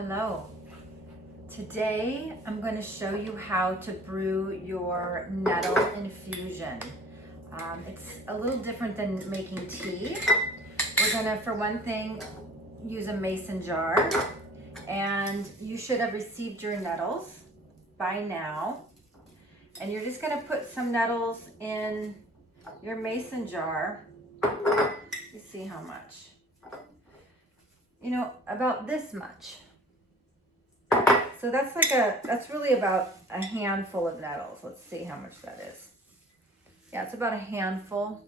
Hello. Today I'm going to show you how to brew your nettle infusion. It's a little different than making tea. We're going to, for one thing, use a mason jar, and you should have received your nettles by now. And you're just going to put some nettles in your mason jar. You see how much? About this much. So that's really about a handful of nettles. Let's see how much that is. Yeah, it's about a handful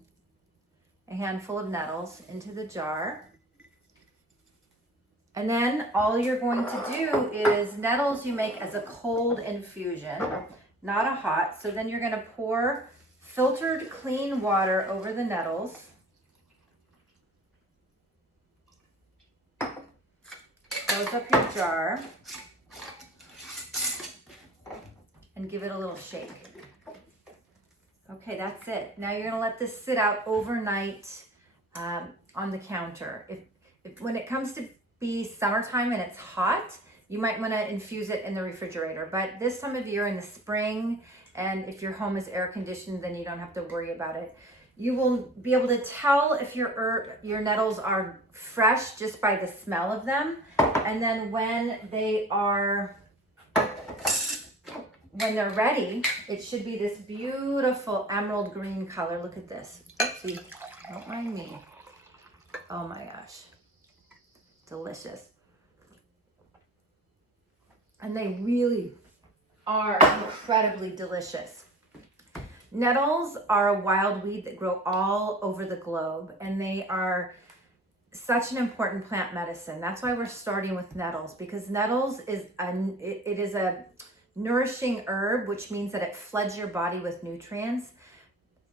of nettles into the jar. And then all you're going to do is, nettles you make as a cold infusion, not a hot. So then you're gonna pour filtered clean water over the nettles. Close up your jar and give it a little shake. Okay, that's it. Now you're gonna let this sit out overnight on the counter. If when it comes to be summertime and it's hot, you might wanna infuse it in the refrigerator. But this time of year in the spring, and if your home is air conditioned, then you don't have to worry about it. You will be able to tell if your nettles are fresh just by the smell of them. And then when they're ready, it should be this beautiful emerald green color. Look at this. Oopsie, don't mind me. Oh my gosh, delicious. And they really are incredibly delicious. Nettles are a wild weed that grow all over the globe, and they are such an important plant medicine. That's why we're starting with nettles, because nettles is a nourishing herb, which means that it floods your body with nutrients.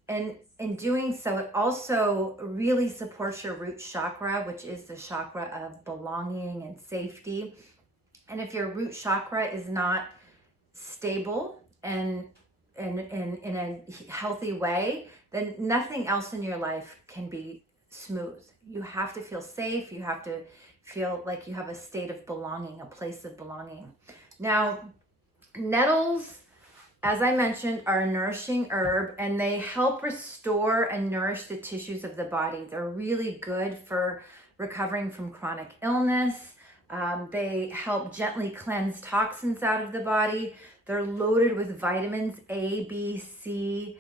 And in doing so, it also really supports your root chakra, which is the chakra of belonging and safety. And if your root chakra is not stable and in a healthy way, then nothing else in your life can be smooth. You have to feel safe. You have to feel like you have a state of belonging, a place of belonging. Now, nettles, as I mentioned, are a nourishing herb, and they help restore and nourish the tissues of the body. They're really good for recovering from chronic illness. They help gently cleanse toxins out of the body. They're loaded with vitamins A, B, C,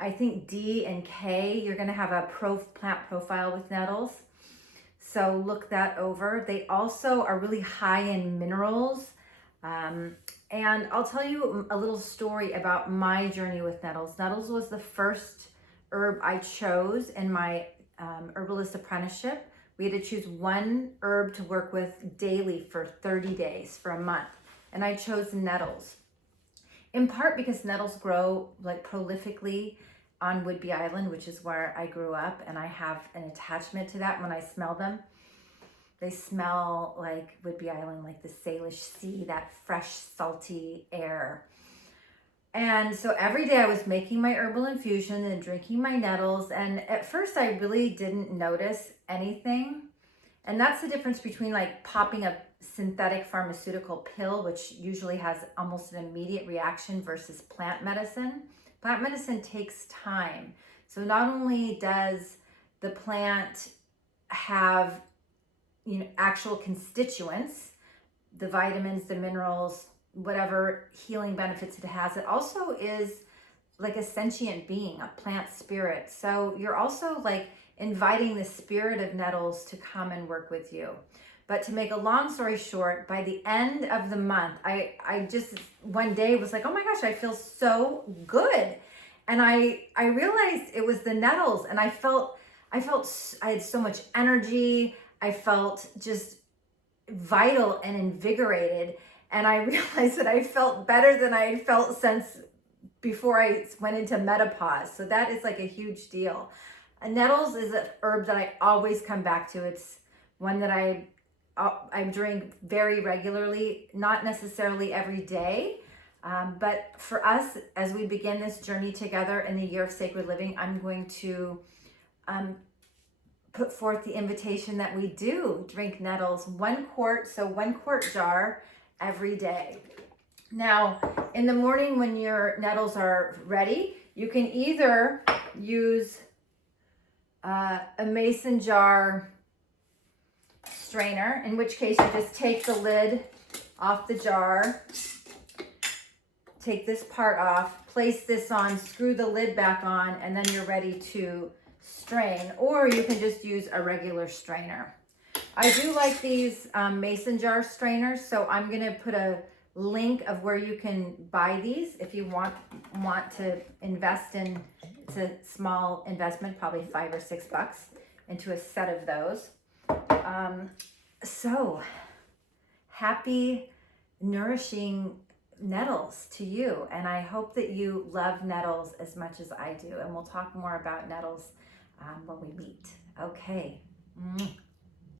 I think D and K. You're gonna have a plant profile with nettles, so look that over. They also are really high in minerals. And I'll tell you a little story about my journey with nettles. Nettles was the first herb I chose in my herbalist apprenticeship. We had to choose one herb to work with daily for 30 days, for a month. And I chose nettles, in part because nettles grow like prolifically on Whidbey Island, which is where I grew up, and I have an attachment to that. When I smell them, they smell like Whidbey Island, like the Salish Sea, that fresh, salty air. And so every day I was making my herbal infusion and drinking my nettles. And at first I really didn't notice anything. And that's the difference between like popping a synthetic pharmaceutical pill, which usually has almost an immediate reaction, versus plant medicine. Plant medicine takes time. So not only does the plant have actual constituents, the vitamins, the minerals, whatever healing benefits it has, it also is like a sentient being, a plant spirit. So you're also like inviting the spirit of nettles to come and work with you. But to make a long story short, by the end of the month, I just one day was like, oh my gosh, I feel so good. And I realized it was the nettles, and I had so much energy. I felt just vital and invigorated. And I realized that I felt better than I had felt since before I went into menopause. So that is like a huge deal. And nettles is an herb that I always come back to. It's one that I drink very regularly, not necessarily every day. But for us, as we begin this journey together in the year of sacred living, I'm going to put forth the invitation that we do drink nettles 1 quart, so 1 quart jar every day. Now, in the morning when your nettles are ready, you can either use a mason jar strainer, in which case you just take the lid off the jar, take this part off, place this on, screw the lid back on, and then you're ready to strain. Or you can just use a regular strainer. I do like these mason jar strainers, so I'm gonna put a link of where you can buy these if you want to invest in. It's a small investment, probably $5 or $6 into a set of those. So happy nourishing nettles to you, and I hope that you love nettles as much as I do, and we'll talk more about nettles when we meet. Okay.